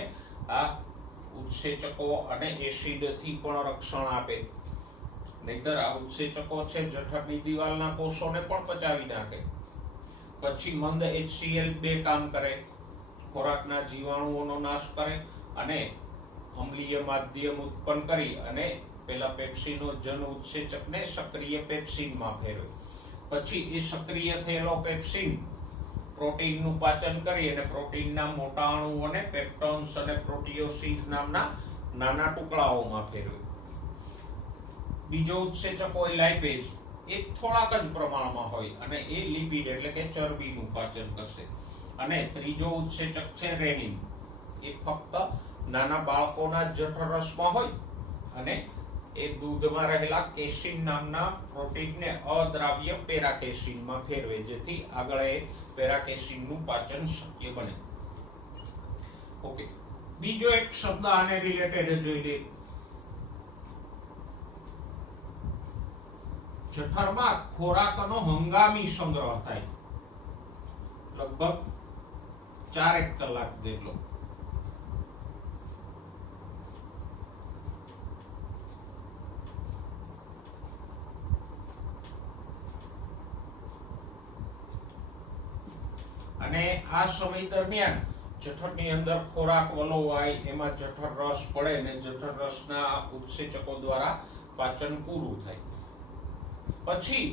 આ ઉત્સેચકો અને એસિડથી પણ રક્ષણ આપે. નહીતર આ ઉત્સેચકો છે જઠરની દિવાલના કોષોને પણ પચાવી નાખે. પછી મંદ HCl2 કામ કરે, ખોરાકના જીવાણુઓનો નાશ કરે અને અમ્લીય માધ્યમ ઉત્પન્ન કરી અને પેલા પેપ્સિનો જન ઉત્સેચકને સક્રિય પેપ્સિનમાં ફેરવે. પછી એ સક્રિય થયેલો પેપ્સિન પ્રોટીનનું પાચન કરી અને પ્રોટીનના મોટા અણુઓને પેપ્ટોન્સ અને પ્રોટીઓસીસ નામના નાના ટુકડાઓમાં ફેરવે. બીજો ઉત્સેચક હોય લાઇપેઝ, એ થોડાક જ પ્રમાણમાં હોય અને એ લિપિડ એટલે કે ચરબીનું પાચન કરશે. અને ત્રીજો ઉત્સેચક છે રેનિન, એ ફક્ત નાના બાળકોના જઠર રસમાં હોય અને એ દૂધમાં રહેલા કેસીન નામના પ્રોટીનને અદ્રાવ્ય પેરાકેસીનમાં ફેરવે, જેથી આગળ એ પેરાકેસીનનું પાચન શક્ય બને. ઓકે, બીજો એક શબ્દ આને રિલેટેડ જોઈ લે. જઠરમાં ખોરાકનો હંગામી સંગ્રહ થાય, લગભગ 4 કલાક જેટલો. અને આ સમય દરમિયાન જઠરની અંદર ખોરાક વલોવાય, એમાં જઠર રસ પડે ને જઠર રસના ઉત્સેચકો દ્વારા પાચન પૂરું થાય. પછી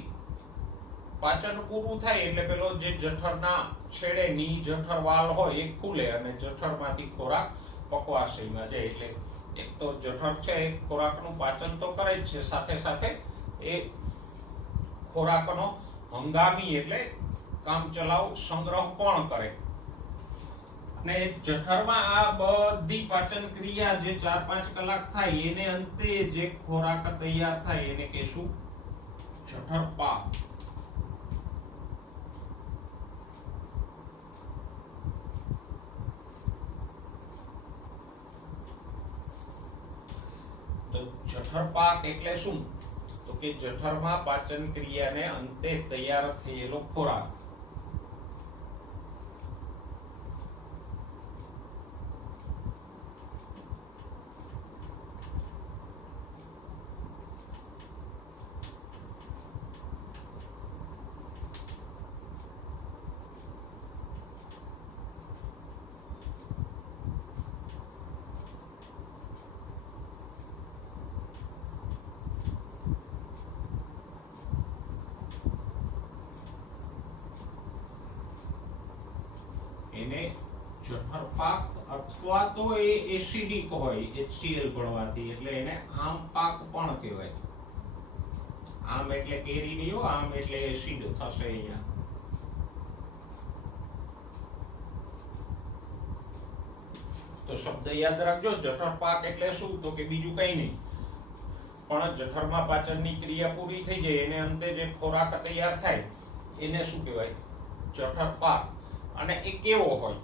પાચન પૂરું થાય એટલે પેલો જે જઠરના છેડે ની જઠર વાલ હોય એ ખુલે અને જઠરમાંથી ખોરાક પકવાશયમાં જાય. એટલે એક તો જઠર છે એ ખોરાકનું પાચન તો કરે જ છે, સાથે સાથે એ ખોરાકનો હંગામી એટલે કામચલાઉ સંગ્રહ પણ કરે. અને જઠરમાં આ બધી પાચન ક્રિયા જે 4-5 કલાક થાય એને અંતે જે ખોરાક તૈયાર થાય એને કહેશું જઠરપાક. તો જઠરપાક એટલે શું? તો કે જઠરમાં પાચન ક્રિયાને અંતે તૈયાર થયેલો ખોરાક. એને જઠર પાક અથવા તો એ એસિડિક હોય HCl ભળવાથી એટલે એને આમ પાક પણ કહેવાય. આમ એટલે કેરી નહીં હો, આમ એટલે એસિડ થશે અહીંયા. તો શબ્દ યાદ રાખજો. જઠર પાક એટલે શું? તો કે બીજું કઈ નહીં પણ જઠરમાં પાચનની ક્રિયા પૂરી થઈ જાય એને અંતે જે ખોરાક તૈયાર થાય એને શું કહેવાય? જઠર પાક. અને એ કેવો હોય?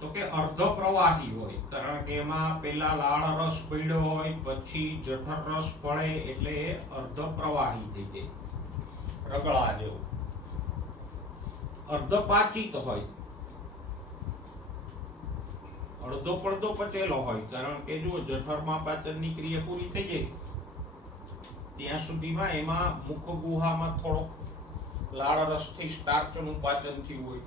તો કે અર્ધ પ્રવાહી હોય, કારણ કે એમાં પેલા લાળ રસ પડ્યો હોય પછી જઠર રસ પડે એટલે એ અર્ધ પ્રવાહી થઈ જાય, રગડા જેવું. અર્ધ પાચિત હોય, અડધો પડધો પચેલો હોય, કારણ કે જો જઠરમાં પાચનની ક્રિયા પૂરી થઈ જાય ત્યાં સુધીમાં એમાં મુખ ગુહામાં થોડોક લાળ રસથી સ્ટાર્ચનું પાચન થયું હોય,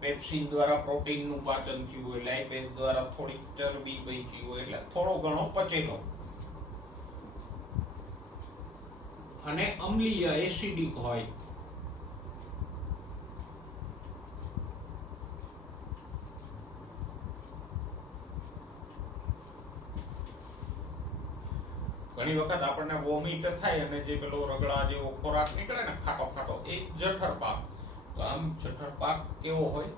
પેપ્સિન દ્વારા પ્રોટીનનું પાચન થયું હોય, લાઇપેઝ દ્વારા થોડીક ચરબી પચી હોય, એટલે થોડો ઘણો પચેલો. અને અમ્લીય એસિડિક હોય. ઘણી વખત આપણને વોમિટ થાય અને જે પેલો રગડા જેવો ખોરાક નીકળે ને ખાટો ખાટો, એ જઠર પાક. તો આમ જઠર પાક કેવો હોય?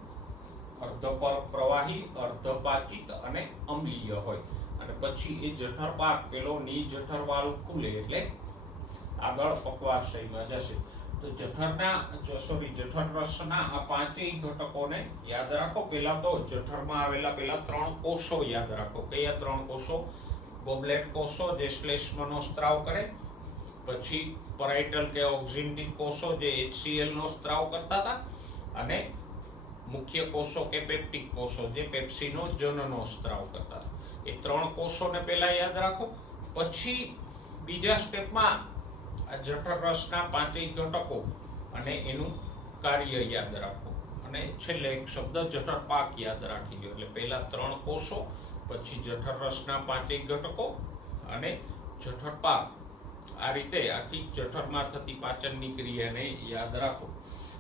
અર્ધ પ્રવાહી, અર્ધ પાચિત અને અમ્લીય હોય. અને પછી એ જઠર પાક પેલો ની જઠર વાલ ખુલે એટલે આગળ પક્વાશયમાં જશે. તો જઠર રસના આ પાંચેય ઘટકોને યાદ રાખો. પેલા તો જઠરમાં આવેલા પેલા 3 કોષો યાદ રાખો. કયા 3 કોષો? ગોબલેટ કોષો જે શ્લેષ્મનો સ્ત્રાવ કરે, પછી પેરાઇટલ કે ઓક્સિન્ટિક કોષો જે HCl નો સ્ત્રાવ કરતા હતા, અને મુખ્ય કોષો કે પેપ્ટિક કોષો જે પેપ્સીનો જનનો સ્ત્રાવ કરતા હતા. એ 3 કોષોને પહેલા યાદ રાખો. પછી બીજા સ્ટેપમાં આ જઠર રસના પાંચેય ઘટકો અને એનું કાર્ય યાદ રાખો. અને છેલ્લે એક શબ્દ જઠર પાક યાદ રાખી દો. એટલે પહેલા 3 કોષો, પછી જઠર રસના પાંચેય ઘટકો અને જઠર પાક. આ રીતે આખી જઠરમાં થતી પાચનની ક્રિયાને યાદ રાખો.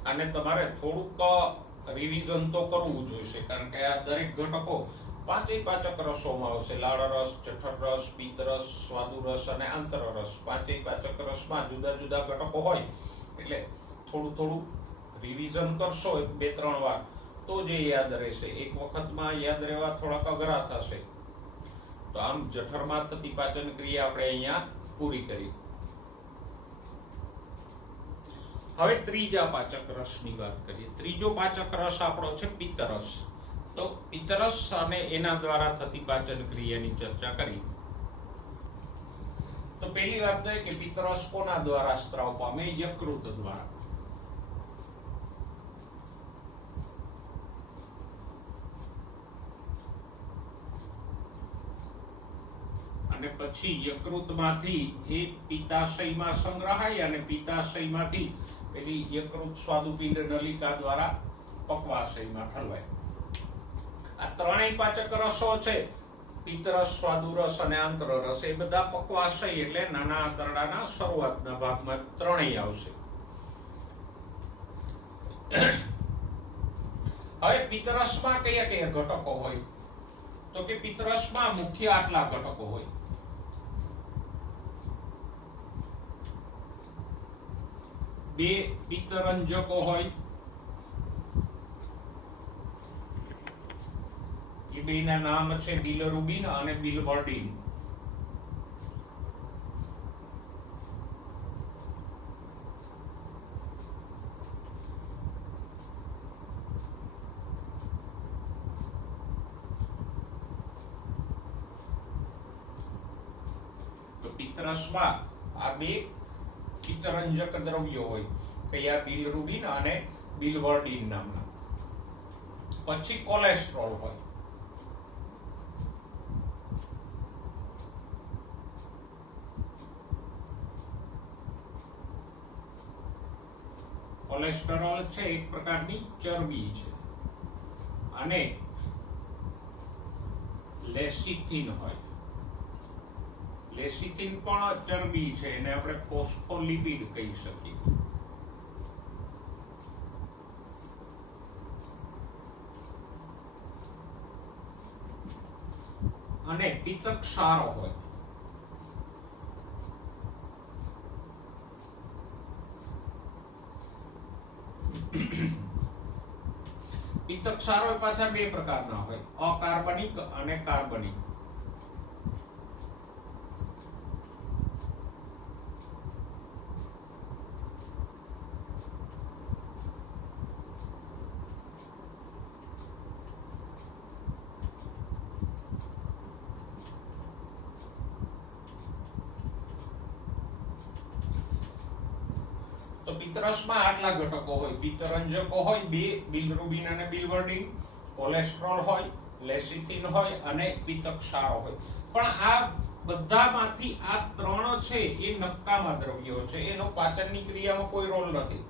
અને તમારે થોડુંક રિવિઝન તો કરવું જોઈશે, કારણ કે આ દરેક ઘટકો પાંચેય પાચક રસોમાં આવશે. લાળ રસ, જઠર રસ, પિત્ત રસ, સ્વાદુ રસ અને આંતર રસ. પાંચેય પાચક રસમાં જુદા જુદા ઘટકો હોય એટલે થોડું રિવિઝન કરશો 2-3 વાર તો જે યાદ રહેશે. એક વખતમાં યાદ રહેવા થોડાક અઘરા થશે. તો આમ જઠરમાં થતી પાચન ક્રિયા આપણે અહીંયા પૂરી કરી. હવે ત્રીજા પાચક રસની વાત કરીએ. ત્રીજો પાચક રસ આપણો છે પિત્ત રસ. તો પિત્ત રસ અને એના દ્વારા થતી પાચન ક્રિયાની ચર્ચા કરી. તો પહેલી વાત તો એ કે પિત્ત રસ કોના દ્વારા સ્ત્રાવ પામે? યકૃત દ્વારા. અને પછી યકૃતમાંથી એ પિત્તાશયમાં સંગ્રહાય અને પિત્તાશયમાંથી પેલી યકૃત સ્વાદુપિંડ નલિકા દ્વારા પક્વાશયમાં ઠલવાય. આ ત્રણેય પાચક રસો છે, પિત્ત રસ, સ્વાદુ રસ અને આંતર રસ, એ બધા પક્વાશય એટલે નાના આંતરડાના શરૂઆતના ભાગમાં ત્રણેય આવશે. હવે પિત્ત રસમાં કયા કયા ઘટકો હોય? તો કે પિત્ત રસમાં મુખ્ય આટલા ઘટકો હોય. બે પિત્તરંજકો હોય. એ બેના નામ છે બિલિરુબિન અને બિલબર્ડિન. તો પિત્તરસમાં આ બે પિત્તરંજક દ્રવ્યો હોય, કયા? બિલિરુબિન અને બિલબર્ડિન નામના. પછી કોલેસ્ટ્રોલ હોય. કોલેસ્ટેરોલ છે એક પ્રકારની ચરબી છે. અને લેસિથિન હોય. લેસિથિન પણ ચરબી છે, એને આપણે ફોસ્ફોલિપિડ કહી શકીએ. અને પિત્ત ક્ષારો હોય. પિત્ત ક્ષારો પાછા બે પ્રકારના હોય, અકાર્બનિક અને કાર્બનિક. તો પિત્તરસમાં આટલા ઘટકો હોય. પિત્તરંજકો હોય બે, બિલિરુબિન અને બિલિવર્ડિન, કોલેસ્ટ્રોલ હોય, લેસિથિન હોય અને પિત્ત ક્ષારો હોય. પણ આ બધામાંથી આ ત્રણ છે એ નકામા દ્રવ્યો છે, એનો પાચનની ક્રિયામાં કોઈ રોલ નથી.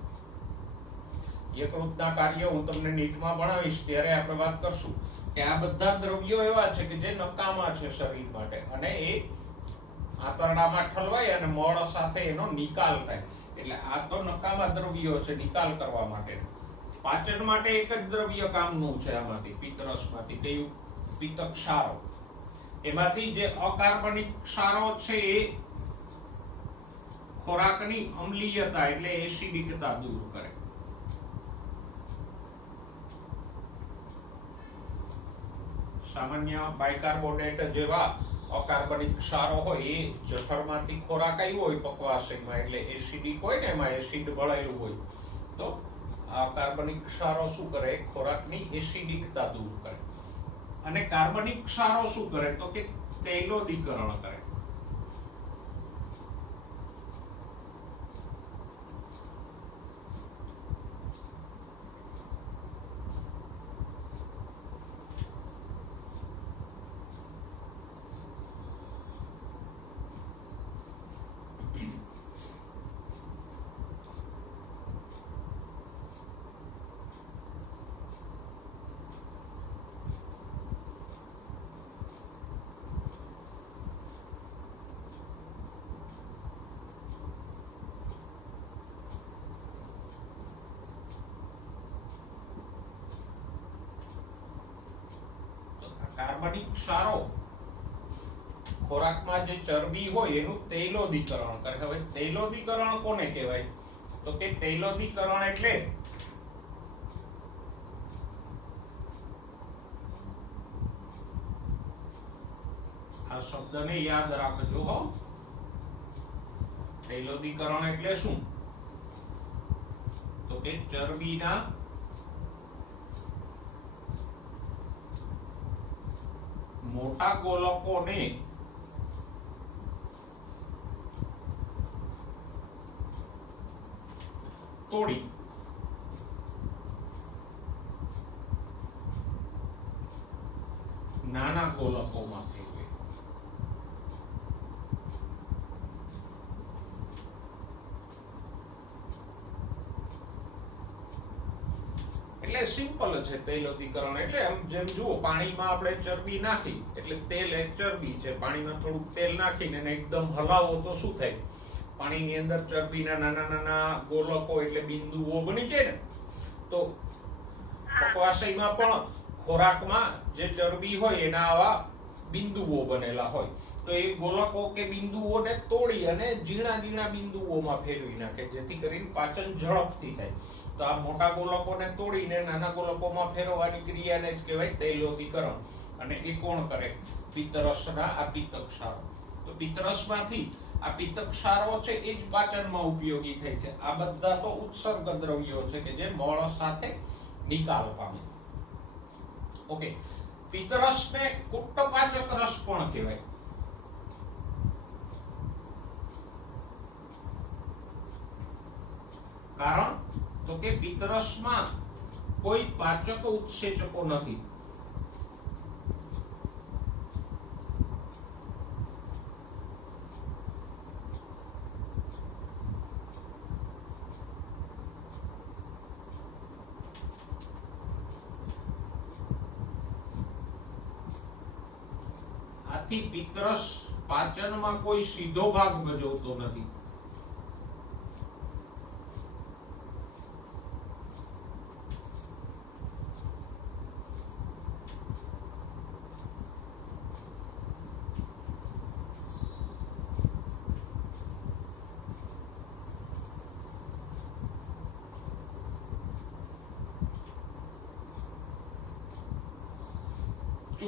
યકૃતના કાર્ય હું તમને નીટમાં ભણાવીશ ત્યારે આપણે વાત કરશું કે આ બધા દ્રવ્યો એવા છે કે જે નકામા છે શરીર માટે, અને એ આંતરડામાં ઠલવાય અને મળ સાથે એનો નિકાલ થાય. એટલે આ તો નકામા દ્રવ્યો છે નિકાલ કરવા માટે. પાચન માટે એક જ દ્રવ્ય કામનું છે આમાંથી, પિત્તરસમાંથી. કયું? પિત્ત ક્ષારો. એમાંથી જે અકાર્બનિક ક્ષારો છે એ ખોરાકની અમ્લીયતા એટલે એસિડિકતા દૂર કરે. સામાન્ય બાયકાર્બોનેટ જેવા અકાર્બનિક ક્ષારો હોય એ જઠરમાંથી ખોરાક આવ્યો હોય પક્વાશયમાં એટલે એસિડિક હોય ને, એમાં એસિડ ભળેલું હોય, તો આ કાર્બનિક ક્ષારો શું કરે? ખોરાકની એસિડિકતા દૂર કરે. અને કાર્બનિક ક્ષારો શું કરે? તો કે તૈલોદીકરણ કરે. કાર્બનિક ક્ષારો ખોરાકમાં જે ચરબી હોય એનું તૈલોદીકરણ કરે. હવે તૈલોદીકરણ કોને કહેવાય? તો કે તૈલોદીકરણ એટલે આ શબ્દને યાદ રાખજો હો. તૈલોદીકરણ એટલે શું? તો કે ચરબીના મોટા ગોલકોને તોડી નાના ગોલકોમાં ફેરવે. એટલે સિમ્પલ છે તૈલોદીકરણ એટલે. આમ જેમ જુઓ, પાણીમાં આપણે ચરબી નાખી એટલે તેલ એ ચરબી છે. પાણીમાં થોડુંક તેલ નાખીને એને એકદમ હલાવો તો શું થાય? પાણીની અંદર ચરબીના નાના નાના ગોલકો એટલે બિંદુઓ બની જાય ને. તો પક્વાશયમાં પણ ખોરાકમાં જે ચરબી હોય એના આવા બિંદુઓ બનેલા હોય. તો એ ગોલકો કે બિંદુઓને તોડી અને ઝીણા ઝીણા બિંદુઓમાં ફેરવી નાખે, જેથી કરીને પાચન ઝડપથી થાય. તો આ મોટા ગોલકોને તોડીને નાના ગોલકોમાં ફેરવવાની ક્રિયાને જ કહેવાય તૈલોદીકરણ. અને એ કોણ કરે? પિત્તરસના આ પિત્ત ક્ષારો. તો પિત્તરસમાંથી આ પિત્ત ક્ષારો છે એ જ પાચનમાં ઉપયોગી થાય છે. આ બધા તો ઉત્સર્ગ દ્રવ્યો છે કે જે મળ સાથે નિકાલ પામે. ઓકે. પિત્તરસને કુટ્ટપાચક રસ પણ કહેવાય. કારણ તો કે પિત્તરસમાં કોઈ પાચક ઉત્સેચકો નથી. આથી પિત્તરસ પાચનમાં કોઈ સીધો ભાગ ભજવતો નથી.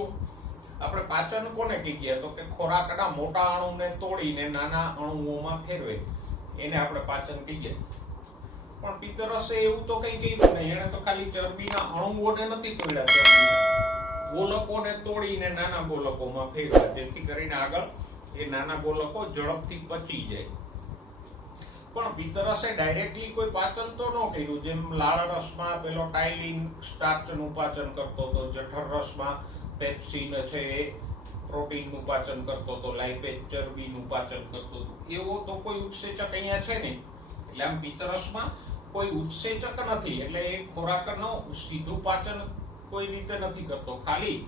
જુઓ, આપણે પાચન કોને કહીએ તો કે ખોરાકના મોટા અણુને તોડીને નાના અણુઓમાં ફેરવે એને આપણે પાચન કહીએ. પણ પિતરસે એવું તો કઈ કર્યું નહીં. એને તો ખાલી ચરબીના અણુઓને નથી તોડ્યા, ચરબીના ગોલકોને તોડીને નાના ગોલકોમાં ફેરવ્યા, જેથી કરીને આગળ એ નાના ગોલકો ઝડપથી પચી જાય. પણ પિતરસે ડાયરેક્ટલી કોઈ પાચન તો ન કર્યું. જેમ લાળ રસમાં પેલો ટાઇલિન સ્ટાર્ચનું પાચન કરતો હતો, જઠર રસમાં પેપ્સિન છે પ્રોટીનનું પાચન કરતો હતો, લાઇપેજ ચરબીનું પાચન કરતો હતો. એવો તો કોઈ ઉત્સેચક અહીંયા છે નહીં. એટલે આમ પિતરસમાં કોઈ ઉત્સેચક નથી. એટલે એ ખોરાકનો સીધું પાચન કોઈ રીતે નથી કરતો. ખાલી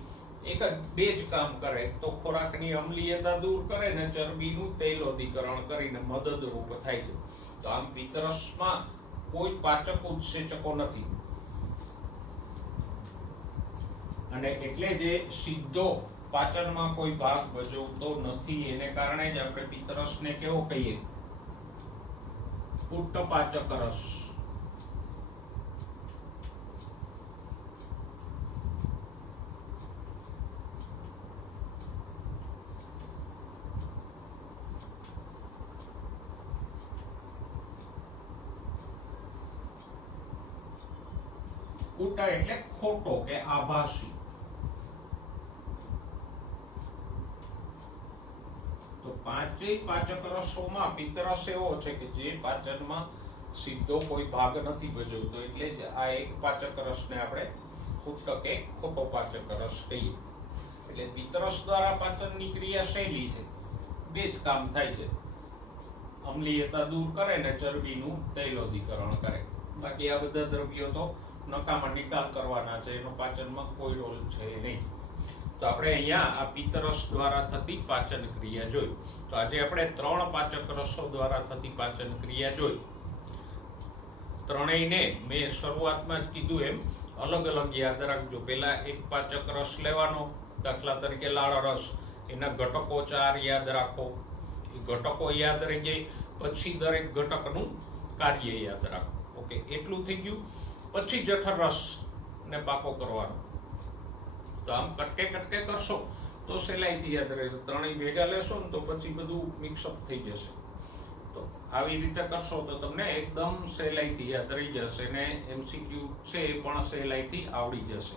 એક જ બે જ કામ કરે, તો ખોરાકની અમ્લીયતા દૂર કરે ને ચરબીનું તૈલોદીકરણ કરીને મદદરૂપ થાય છે. તો આમ પિતરસમાં કોઈ પાચક ઉત્સેચકો નથી, અને એટલે જે સીધો પાચનમાં કોઈ ભાગ ભજવતો નથી. એને કારણે જ આપણે પિતરસને કેવો કહીએ? ઉટ્ટપાચક રસ. ઉટ્ટા એટલે ખોટો કે આભાસી. તો પાંચેય પાચક રસોમાં પિતરસ એવો છે કે જે પાચનમાં સીધો કોઈ ભાગ નથી ભજવતો. એટલે જ આ એક પાચક રસને આપણે ઉટ્ટ કે ખોટો પાચક રસ કહીએ. એટલે પિતરસ દ્વારા પાચનની ક્રિયા શૈલી છે, બે જ કામ થાય છે. અમ્લીયતા દૂર કરે ને ચરબીનું તૈલોદીકરણ કરે. બાકી આ બધા દ્રવ્યો તો નકામા નિકાલ કરવાના છે, એનો પાચનમાં કોઈ રોલ છે નહીં. તો આપણે અહીંયા આ પિતરસ દ્વારા થતી પાચન ક્રિયા જોઈ. તો આજે આપણે 3 પાચક રસો દ્વારા થતી પાચન ક્રિયા જોઈ. ત્રણેયને મેં શરૂઆતમાં જ કીધું એમ અલગ અલગ યાદ રાખજો. પહેલા એક પાચક રસ લેવાનો, દાખલા તરીકે લાળ રસ. એના ઘટકો 4 યાદ રાખો. એ ઘટકો યાદ રહી જાય પછી દરેક ઘટકનું કાર્ય યાદ રાખો. ઓકે, એટલું થઈ ગયું. પછી જઠર રસ ને પાકો કરવાનો. તો આમ કટકે કટકે કરશો તો સહેલાઈથી યાદ રહેશે. ત્રણેય ભેગા લેશો ને તો પછી બધું મિક્સઅપ થઈ જશે. તો આવી રીતે કરશો તો તમને એકદમ સહેલાઈથી યાદ રહી જશે ને MCQ છે એ પણ સહેલાઈથી આવડી જશે.